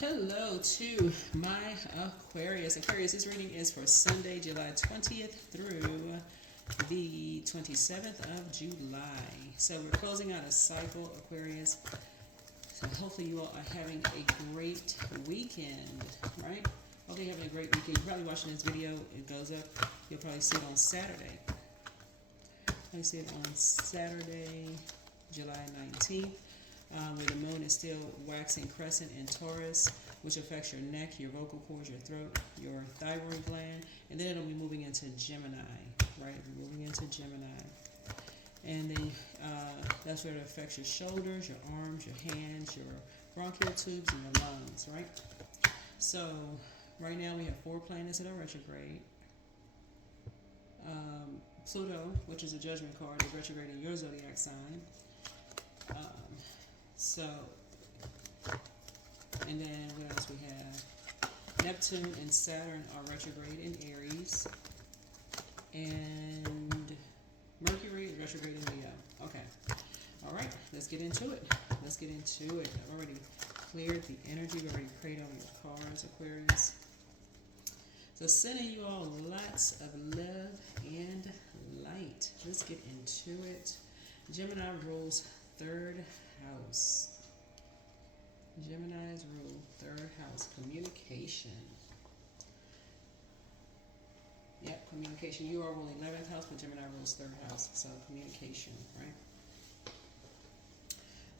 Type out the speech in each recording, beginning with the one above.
Hello to my Aquarius. Aquarius, this reading is for Sunday, July 20th through the 27th of July. So we're closing out a cycle, Aquarius. So hopefully you all are having a great weekend, right? Hopefully you're having a great weekend. You're probably watching this video. It goes up. You'll probably see it on Saturday. I see it on Saturday, July 19th. Where the moon is still waxing crescent in Taurus, which affects your neck, your vocal cords, your throat, your thyroid gland, and then it'll be moving into Gemini, right? It'll be moving into Gemini. And then that's where it affects your shoulders, your arms, your hands, your bronchial tubes, and your lungs, right? So right now we have 4 planets that are retrograde. Pluto, which is a judgment card, is retrograde in your zodiac sign. And then what else we have? Neptune and Saturn are retrograde in Aries. And Mercury is retrograde in Leo. Okay. All right, let's get into it. Let's get into it. I've already cleared the energy. We've already prayed over your cards, Aquarius. So sending you all lots of love and light. Let's get into it. Gemini rules 3rd house. Gemini's rule 3rd house. Communication. Yep, communication. You are ruling 11th house, but Gemini rules 3rd house. So communication, right?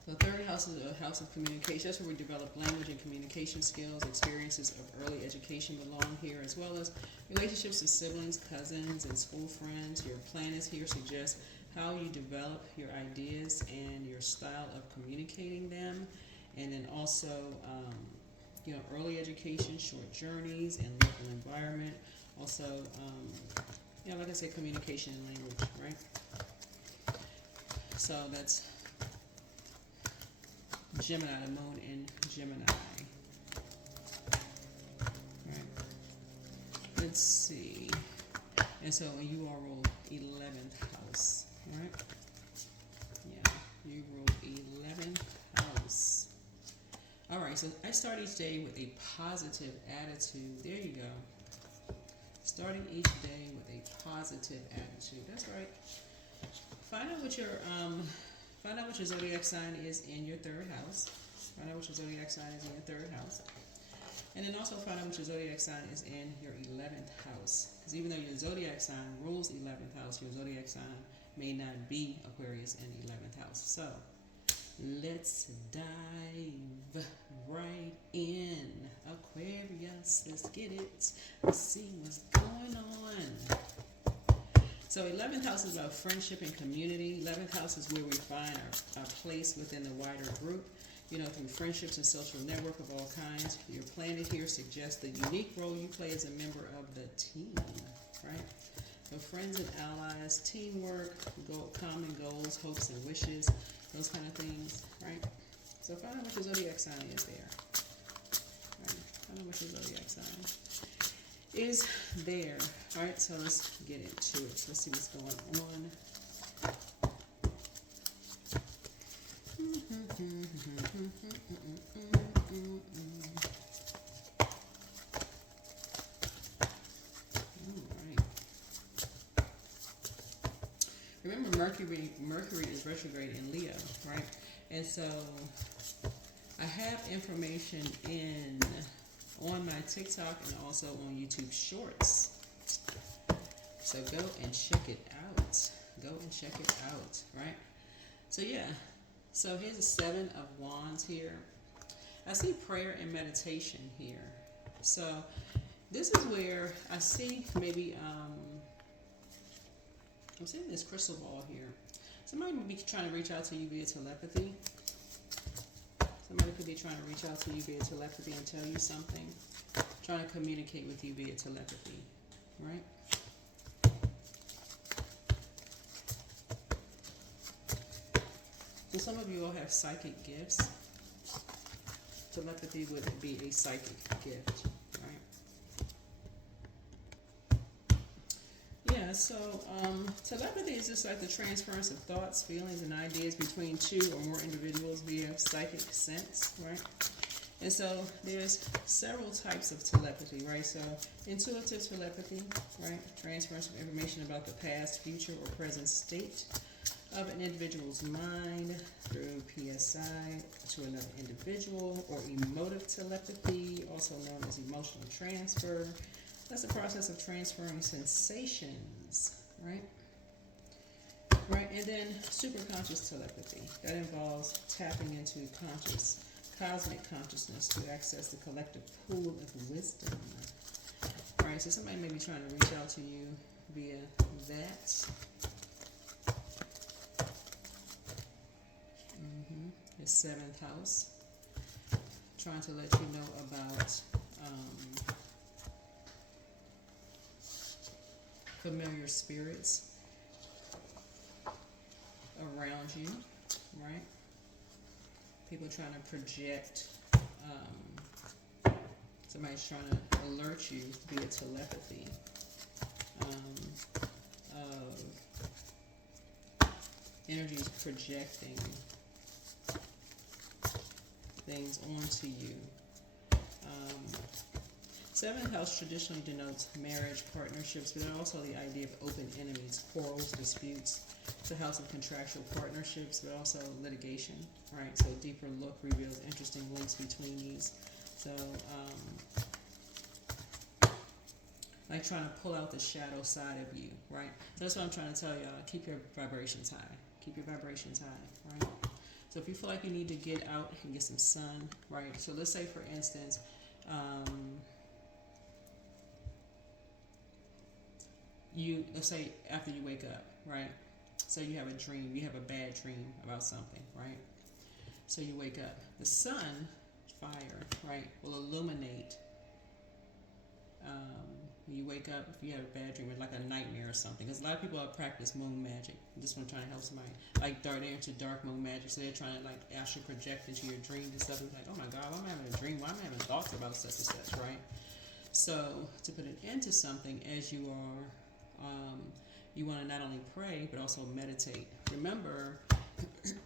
The 3rd house is a house of communication. That's where we develop language and communication skills. Experiences of early education belong here, as well as relationships with siblings, cousins, and school friends. Your planets here suggest how you develop your ideas and your style of communicating them. And then also, early education, short journeys, and local environment. Also, like I said, communication and language, right? So that's Gemini, the moon in Gemini. Right. Let's see. And so you all rule 11th house, right? Yeah, you rule 11th house. All right, so I start each day with a positive attitude. There you go. Starting each day with a positive attitude. That's right. Find out what your zodiac sign is in your 3rd house. Find out what your zodiac sign is in your 3rd house. And then also find out what your zodiac sign is in your 11th house. Because even though your zodiac sign rules 11th house, your zodiac sign may not be Aquarius in 11th house. So let's dive right in. Aquarius, let's get it. Let's see what's going on. So 11th house is about friendship and community. 11th house is where we find our place within the wider group, through friendships and social network of all kinds. Your planet here suggests the unique role you play as a member of the team, right? So friends and allies, teamwork, common goals, hopes and wishes, those kind of things, right? So find out what your zodiac sign is there. Right? Find out what your zodiac sign is there. All right, so let's get into it. Let's see what's going on. All right. Remember, Mercury is retrograde in Leo, right? And so I have information on my TikTok and also on YouTube Shorts. So go and check it out. Go and check it out, right? So yeah. So here's a 7 of Wands here. I see prayer and meditation here. So this is where I see maybe I'm seeing this crystal ball here. Somebody may be trying to reach out to you via telepathy. Somebody could be trying to reach out to you via telepathy and tell you something. Trying to communicate with you via telepathy, right? So some of you all have psychic gifts. Telepathy would be a psychic gift, right? Yeah, so telepathy is just like the transference of thoughts, feelings, and ideas between 2 or more individuals via psychic sense, right? And so there's several types of telepathy, right? So intuitive telepathy, right? Transference of information about the past, future, or present state of an individual's mind through PSI to another individual, or emotive telepathy, also known as emotional transfer. That's the process of transferring sensations, right? Right, and then superconscious telepathy. That involves tapping into cosmic consciousness to access the collective pool of wisdom. Right, so somebody may be trying to reach out to you via that. The 7th house, trying to let you know about familiar spirits around you, right? People trying to project, somebody's trying to alert you via telepathy of energies projecting things onto you. 7th house traditionally denotes marriage, partnerships, but also the idea of open enemies, quarrels, disputes. It's a house of contractual partnerships, but also litigation, right? So a deeper look reveals interesting links between these. So, like trying to pull out the shadow side of you, right? So that's what I'm trying to tell y'all. Keep your vibrations high. Keep your vibrations high, right? So if you feel like you need to get out and get some sun, right? So let's say, for instance, let's say after you wake up, right? So you have a dream, you have a bad dream about something, right? So you wake up. The sun, fire, right, will illuminate. You wake up, if you have a bad dream, it's like a nightmare or something. Because a lot of people have practiced moon magic. This one trying to help somebody. Like they're into dark moon magic, so they're trying to like astral project into your dreams and stuff. It's like, oh my God, why am I having a dream? Why am I having thoughts about such and such, right? So to put an end to something, as you are, you want to not only pray, but also meditate. Remember,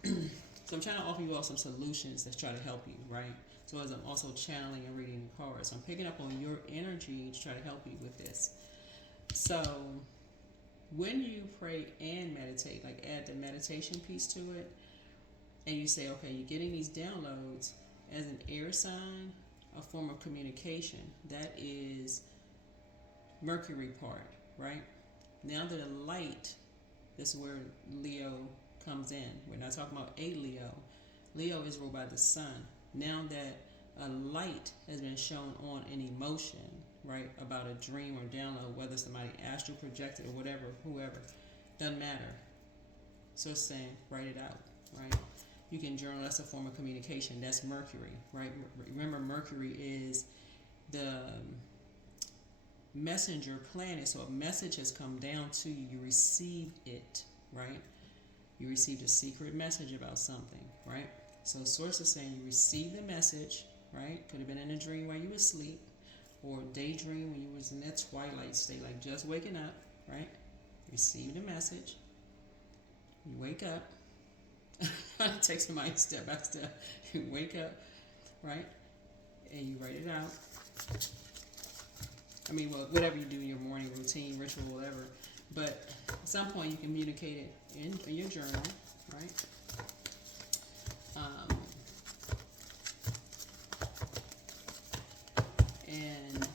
so I'm trying to offer you all some solutions that try to help you, right? So as I'm also channeling and reading the cards, I'm picking up on your energy to try to help you with this. So when you pray and meditate, like add the meditation piece to it, and you say, okay, you're getting these downloads as an air sign, a form of communication. That is Mercury part, right? Now that a light, this is where Leo comes in. We're not talking about a Leo. Leo is ruled by the sun. Now that a light has been shown on an emotion, right, about a dream or download, whether somebody astral projected or whatever, whoever, doesn't matter. So it's saying, write it out, right? You can journal. That's a form of communication. That's Mercury, right? Remember, Mercury is the messenger planet. So a message has come down to you. You received it, right? You received a secret message about something, right? So source is saying you received the message, right? Could have been in a dream while you were asleep, or daydream when you was in that twilight state, like just waking up, right? Received the message. You wake up. It takes somebody step by step. You wake up, right? And you write it out. I mean, well, whatever you do in your morning routine, ritual, whatever. But at some point you communicate it in your journal, right? And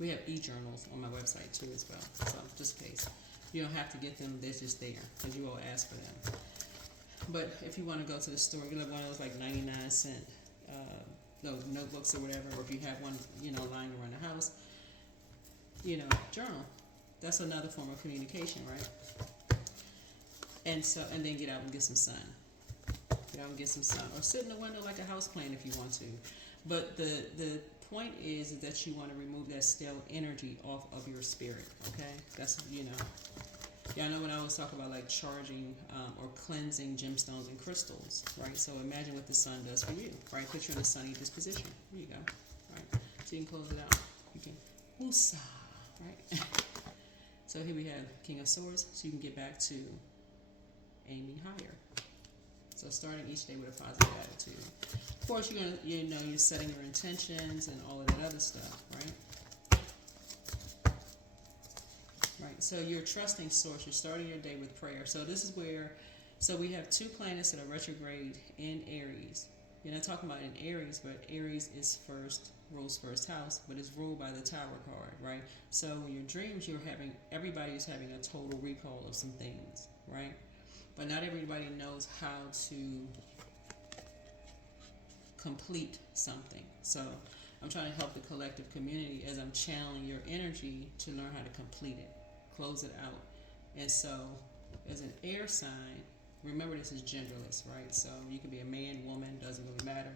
we have e-journals on my website too as well. So just in case. You don't have to get them, they're just there because you all ask for them. But if you want to go to the store, you have one of those like 99-cent notebooks or whatever, or if you have one, lying around the house, journal. That's another form of communication, right? And then get out and get some sun. Get out and get some sun. Or sit in the window like a house plant if you want to. But the point is that you want to remove that stale energy off of your spirit, okay? That's, y'all know when I always talk about like charging or cleansing gemstones and crystals, right? So imagine what the sun does for you, right? Put you in a sunny disposition. There you go, right? So you can close it out. You can woosah, right? So here we have King of Swords, so you can get back to aiming higher. So starting each day with a positive attitude. Of course, you're gonna, you're setting your intentions and all of that other stuff, right? Right. So you're trusting Source. You're starting your day with prayer. So this is where, so we have 2 planets that are retrograde in Aries. You're not talking about in Aries, but Aries is rules first house, but it's ruled by the Tower card, right? So in your dreams, everybody's having a total recall of some things, right? But not everybody knows how to complete something. So I'm trying to help the collective community as I'm channeling your energy to learn how to complete it, close it out. And so as an air sign, remember this is genderless, right? So you can be a man, woman, doesn't really matter.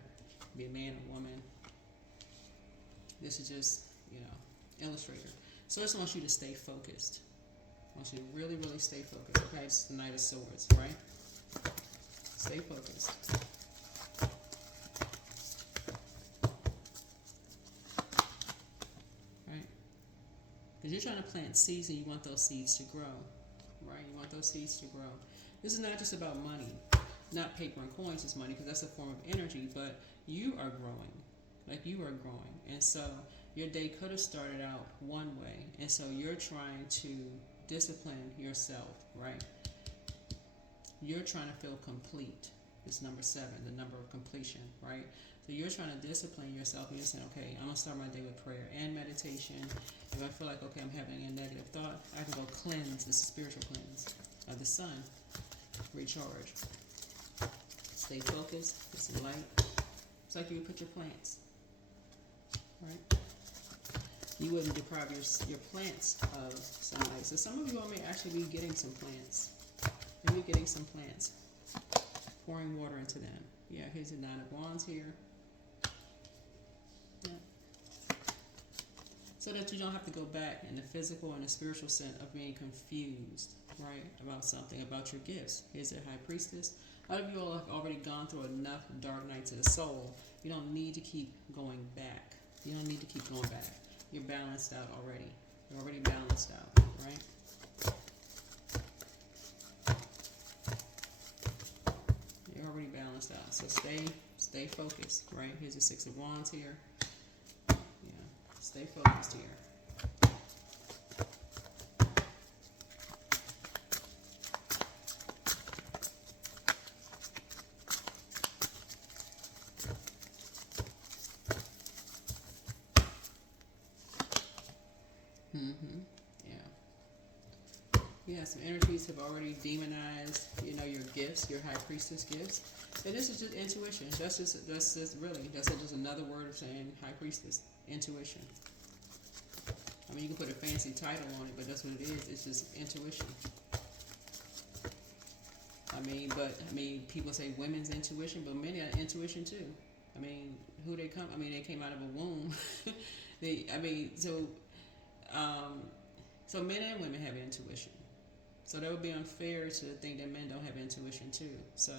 Be a man or woman. This is just, illustrator. So I just want you to stay focused. I want you to really, really stay focused. Okay, it's the Knight of Swords, right? Stay focused. Right? Because you're trying to plant seeds and you want those seeds to grow. Right? You want those seeds to grow. This is not just about money. Not paper and coins is money, because that's a form of energy, but you are growing. Like you are growing. And so your day could have started out one way. And so you're trying to discipline yourself, right? You're trying to feel complete. It's number 7, the number of completion, right? So you're trying to discipline yourself, and you're saying, okay, I'm going to start my day with prayer and meditation. If I feel like, okay, I'm having a negative thought, I can go cleanse, this spiritual cleanse of the sun, recharge. Stay focused, get some light. It's like you would put your plants, right? You wouldn't deprive your plants of sunlight. So some of you all may actually be getting some plants. Maybe you're getting some plants. Pouring water into them. Yeah, here's the 9 of Wands here. Yeah. So that you don't have to go back in the physical and the spiritual sense of being confused, right, about something, about your gifts. Here's the High Priestess. A lot of you all have already gone through enough dark nights of the soul. You don't need to keep going back. You don't need to keep going back. You're balanced out already. You're already balanced out, right? You're already balanced out. So stay focused, right? Here's the 6 of Wands here. Yeah, stay focused here. Yeah, some energies have already demonized, your gifts, your High Priestess gifts. And this is just intuition. That's just another word of saying High Priestess, intuition. I mean, you can put a fancy title on it, but that's what it is. It's just intuition. I mean, people say women's intuition, but men have intuition too. I mean, they came out of a womb. So men and women have intuition. So that would be unfair to think that men don't have intuition too. So,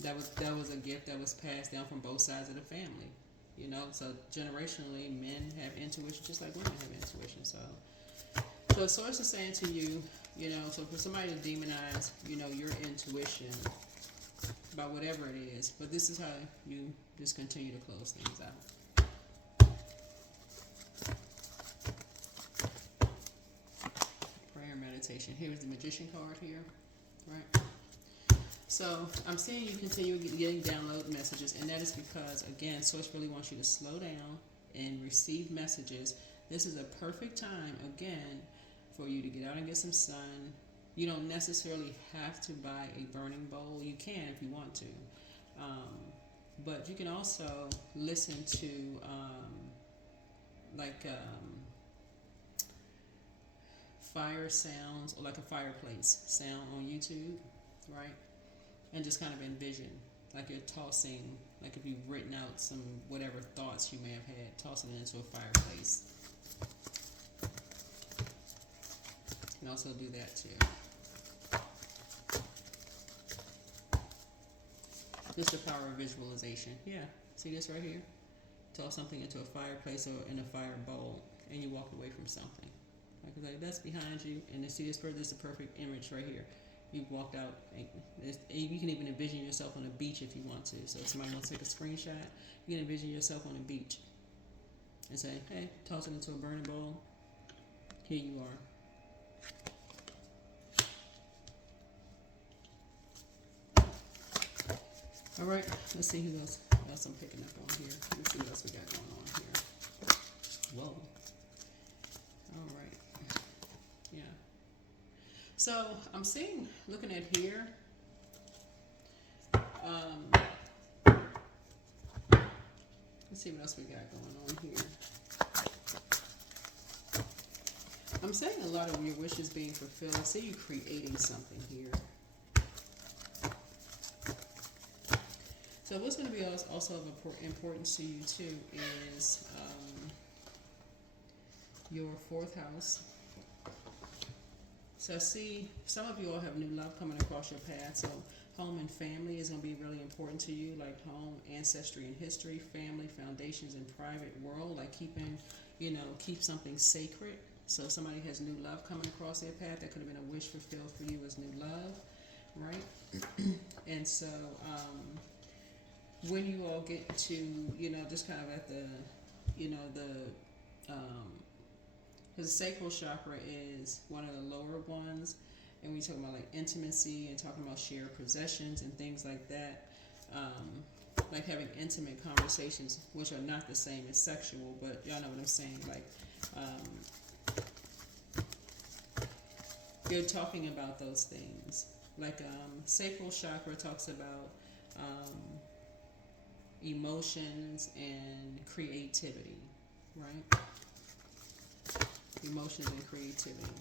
that was a gift that was passed down from both sides of the family. So generationally, men have intuition just like women have intuition. So Source is saying to you, so for somebody to demonize, your intuition about whatever it is, but this is how you just continue to close things out. Meditation. Here's the Magician card here, right? So I'm seeing you continue getting download messages, and that is because, again, Source really wants you to slow down and receive messages. This is a perfect time, again, for you to get out and get some sun. You don't necessarily have to buy a burning bowl. You can if you want to. But you can also listen to fire sounds, or like a fireplace sound on YouTube, right? And just kind of envision, like you're tossing, like if you've written out some whatever thoughts you may have had, tossing it into a fireplace. You can also do that too. Just the power of visualization. Yeah, see this right here? Toss something into a fireplace or in a fire bowl, and you walk away from something. Like that's behind you, and to see this is a perfect image right here. You walked out. And you can even envision yourself on a beach if you want to. So if somebody wants to take a screenshot, you can envision yourself on a beach and say, hey, toss it into a burning bowl. Here you are. All right, let's see who else I'm picking up on here. Let's see what else we got going on here. Whoa. All right. Yeah. So I'm seeing, looking at here. Let's see what else we got going on here. I'm saying a lot of your wishes being fulfilled. I see you creating something here. So what's going to be also of importance to you too is your 4th house. So I see some of you all have new love coming across your path. So home and family is going to be really important to you, like home, ancestry and history, family, foundations, and private world, like keeping, keep something sacred. So if somebody has new love coming across their path, that could have been a wish fulfilled for you as new love, right? And so when you all get to, just kind of at the, because the sacral chakra is one of the lower ones, and we talk about like intimacy and talking about shared possessions and things like that, like having intimate conversations, which are not the same as sexual, but y'all know what I'm saying, like you're talking about those things. Like sacral chakra talks about emotions and creativity, right? Emotions and creativity.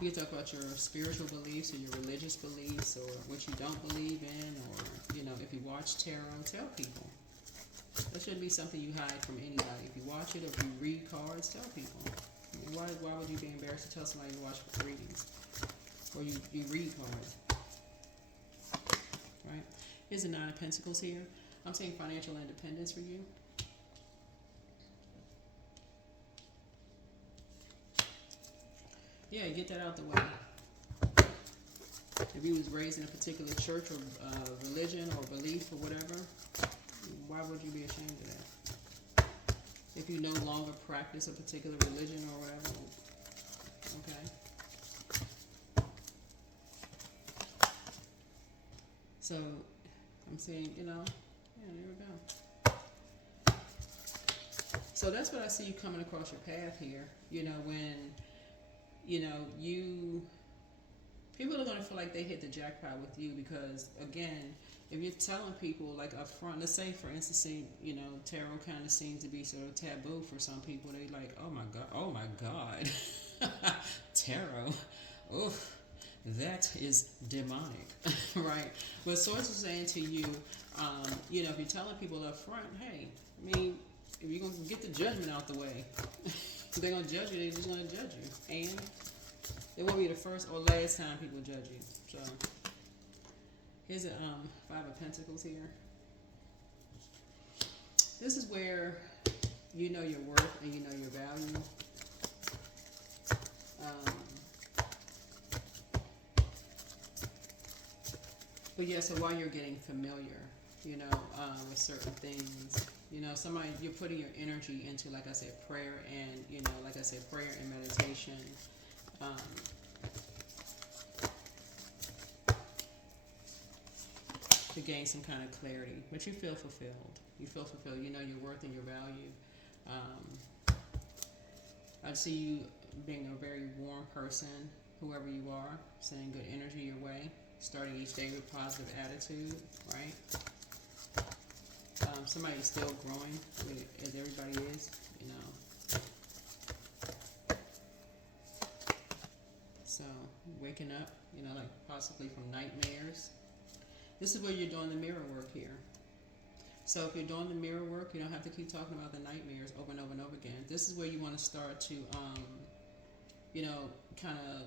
You can talk about your spiritual beliefs or your religious beliefs or what you don't believe in, or, if you watch tarot, tell people. That shouldn't be something you hide from anybody. If you watch it or if you read cards, tell people. I mean, why would you be embarrassed to tell somebody you watch readings? Or you read cards? Right? Here's the 9 of Pentacles here. I'm saying financial independence for you. Yeah, get that out the way. If you was raised in a particular church or religion or belief or whatever, why would you be ashamed of that? If you no longer practice a particular religion or whatever, okay? So, I'm saying, yeah, there we go. So that's what I see you coming across your path here. When, people are going to feel like they hit the jackpot with you because, again, if you're telling people, like up front, let's say, for instance, tarot kind of seems to be sort of taboo for some people. They like, oh my God, tarot, oof, that is demonic, right? But Source is saying to you, if you're telling people up front, hey, I mean, if you're going to get the judgment out the way, they're going to judge you, they're just going to judge you. And it won't be the first or last time people judge you. So here's a 5 of Pentacles here. This is where you know your worth and you know your value. But yeah, so while you're getting familiar, with certain things, somebody, you're putting your energy into, like I said, prayer and, prayer and meditation. To gain some kind of clarity, but you feel fulfilled. You feel fulfilled. You know your worth and your value. I see you being a very warm person, whoever you are, sending good energy your way, starting each day with positive attitude, right? Somebody's still growing, as everybody is, So, waking up, like possibly from nightmares. This is where you're doing the mirror work here. So if you're doing the mirror work, you don't have to keep talking about the nightmares over and over and over again. This is where you want to start to, kind of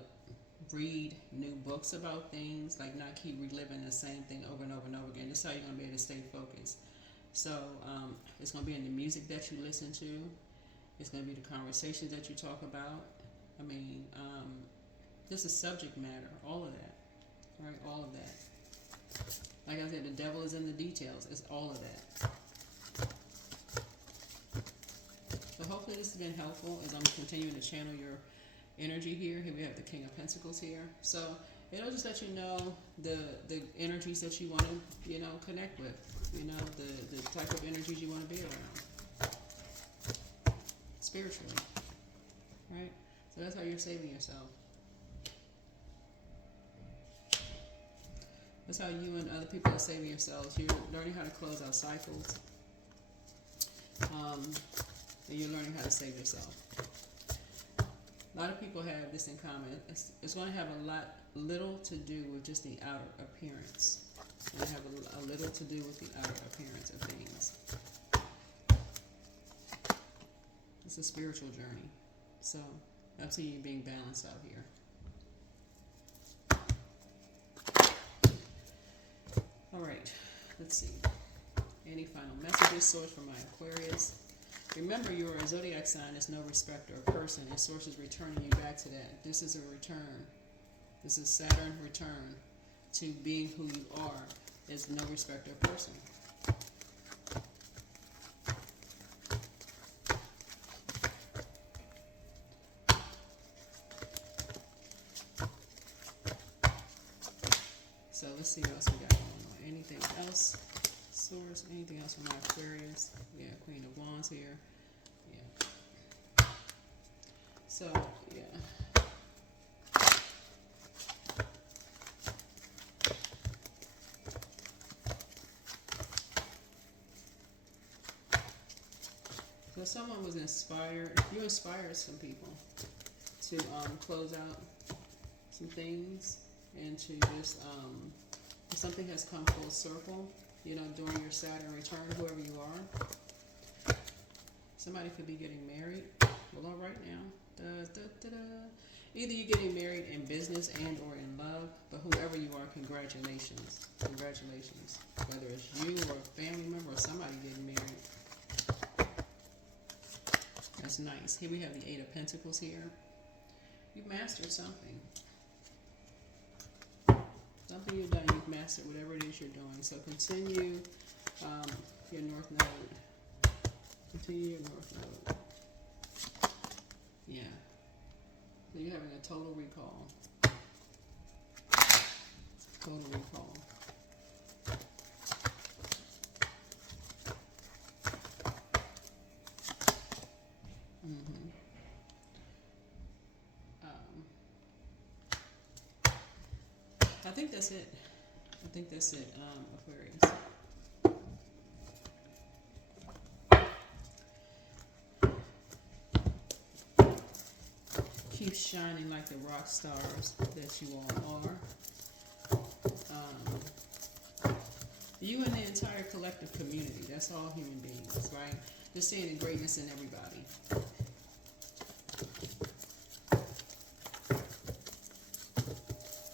read new books about things, like not keep reliving the same thing over and over and over again. This is how you're going to be able to stay focused. So it's going to be in the music that you listen to. It's going to be the conversations that you talk about. I mean, this is subject matter, all of that, right? All of that. Like I said, the devil is in the details. It's all of that. So hopefully this has been helpful as I'm continuing to channel your energy here. Here we have the King of Pentacles here. So it'll just let you know the energies that you want to, connect with. The type of energies you want to be around. Spiritually. Right? So that's how you're saving yourself. That's how you and other people are saving yourselves. You're learning how to close out cycles. And you're learning how to save yourself. A lot of people have this in common. It's going to have little to do with just the outer appearance. It's going to have a little to do with the outer appearance of things. It's a spiritual journey. So I'm seeing you being balanced out here. All right, let's see. Any final messages, source for my Aquarius? Remember, you are a zodiac sign. It's no respecter of person. And source is returning you back to that. This is a return. This is Saturn return to being who you are. Is no respecter of person. So let's see what else we got going on. Anything else? Source, anything else from my Aquarius? Yeah, Queen of Wands here. Yeah. So, yeah. So someone was inspired. You inspired some people to close out some things and to just something has come full circle. During your Saturn return, whoever you are. Somebody could be getting married. Well, all right now. Either you're getting married in business and or in love, but whoever you are, congratulations. Congratulations. Whether it's you or a family member or somebody getting married. That's nice. Here we have the Eight of Pentacles here. You've mastered something. Something you've done, you've mastered whatever it is you're doing. So continue your North Node. Continue your North Node. Yeah. So you're having a total recall. Total recall. I think that's it. Aquarius. Keep shining like the rock stars that you all are. You and the entire collective community. That's all human beings, right? Just seeing the greatness in everybody.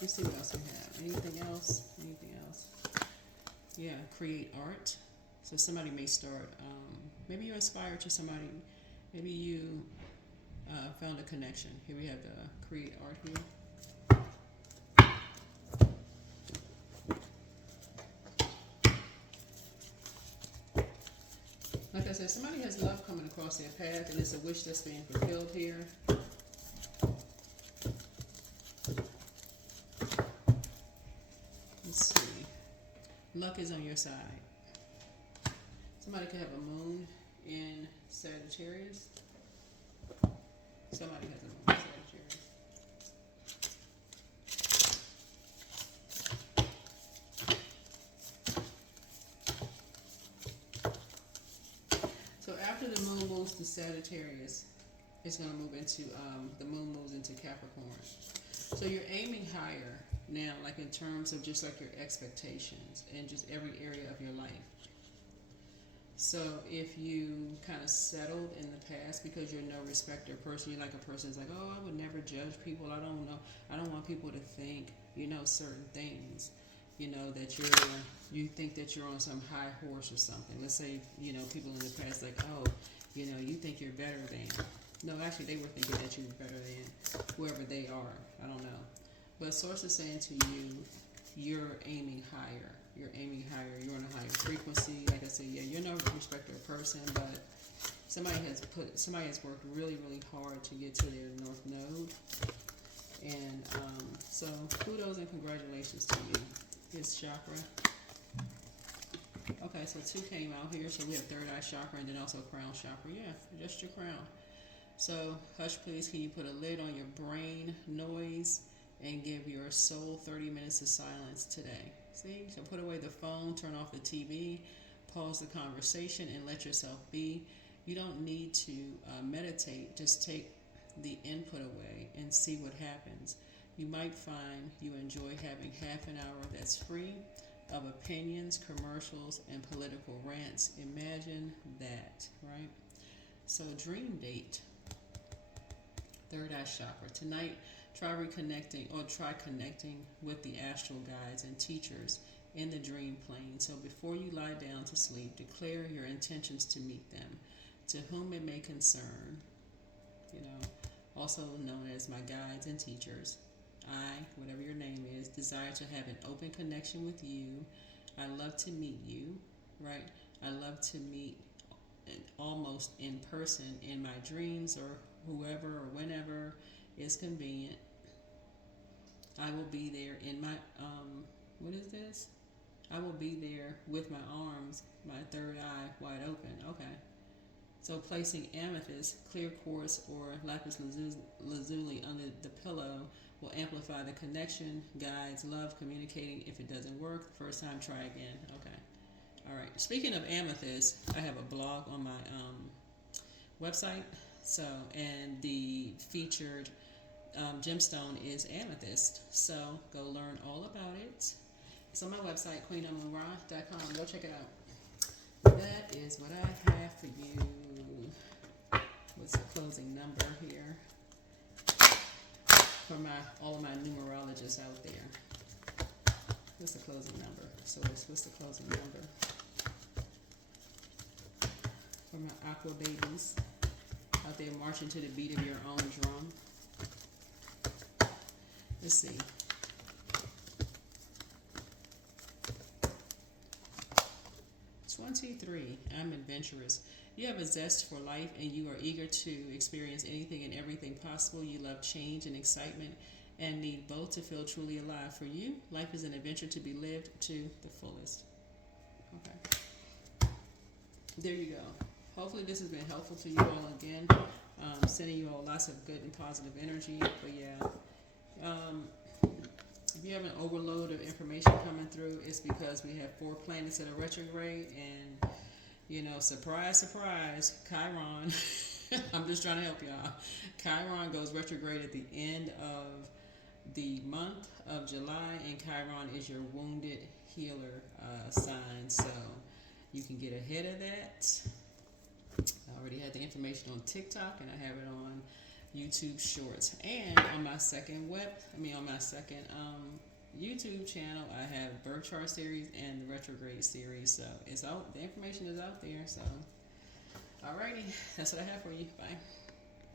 Let's see what else we have. Anything else? Anything else? Yeah, create art. So somebody may start, maybe you're inspired to somebody. Maybe you found a connection. Here we have the create art here. Like I said, somebody has love coming across their path, and it's a wish that's being fulfilled here. Let's see. Luck is on your side. Somebody could have a moon in Sagittarius. Somebody has a moon in Sagittarius. So after the moon moves to Sagittarius, it's going to move into, the moon moves into Capricorn. So you're aiming higher now, like in terms of just like your expectations and just every area of your life. So if you kind of settled in the past because you're no respecter person, you're like a person who's like, oh, I would never judge people. I don't know. I don't want people to think, certain things. you know, that you think that you're on some high horse or something. Let's say, you know, people in the past like, oh, you know, you think you're better than. No, actually, they were thinking that you were better than whoever they are. I don't know. But source is saying to you, you're aiming higher. You're aiming higher. You're on a higher frequency. Like I said, yeah, you're no respecter of person, but somebody has worked really, really hard to get to their north node. And so kudos and congratulations to you. This chakra. Okay, so 2 came out here. So we have third eye chakra and then also crown chakra. Yeah, just your crown. So hush please, can you put a lid on your brain noise and give your soul 30 minutes of silence today? See, so put away the phone, turn off the TV, pause the conversation, and let yourself be. You don't need to meditate. Just take the input away and see what happens. You might find you enjoy having half an hour that's free of opinions, commercials, and political rants. Imagine that, right? So dream date, third eye chakra. Tonight, try connecting with the astral guides and teachers in the dream plane. So before you lie down to sleep, declare your intentions to meet them, to whom it may concern, you know, also known as my guides and teachers. I, whatever your name is, desire to have an open connection with you. I love to meet you, right? I love to meet almost in person in my dreams or whoever or whenever is convenient. I will be there in my, what is this? I will be there with my arms, my third eye wide open. Okay. So placing amethyst, clear quartz, or lapis lazuli under the pillow will amplify the connection, guides, love, communicating. If it doesn't work, first time, try again. Okay. All right. Speaking of amethyst, I have a blog on my website. So, and the featured gemstone is amethyst. So go learn all about it. It's on my website, queenamun-ra.com. Go check it out. That is what I have for you. What's the closing number here for all of my numerologists out there? What's the closing number? So what's the closing number for my aqua babies out there marching to the beat of your own drum? Let's see. 23. I'm adventurous. You have a zest for life and you are eager to experience anything and everything possible. You love change and excitement and need both to feel truly alive. For you, life is an adventure to be lived to the fullest. Okay. There you go. Hopefully this has been helpful to you all again. Sending you all lots of good and positive energy. But yeah, if you have an overload of information coming through, it's because we have 4 planets that are retrograde, and you know, surprise, surprise, Chiron. I'm just trying to help y'all. Chiron goes retrograde at the end of the month of July, and Chiron is your wounded healer sign, so you can get ahead of that. I already had the information on TikTok, and I have it on YouTube Shorts, and on my second YouTube channel, I have birth chart series and the retrograde series. So it's out. The information is out there. So, alrighty, that's what I have for you. Bye.